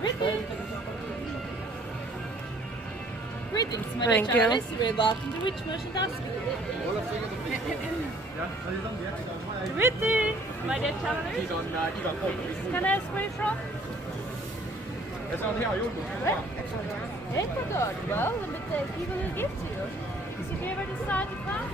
Ricky. Greetings, Maria Thank you. Chavez. You're welcome to Rich Merchandise. Ricky. Maria Chavez. Can I ask where you're from? Where? Ecuador. Well, let me give a little gift to you. Did you ever decide to come?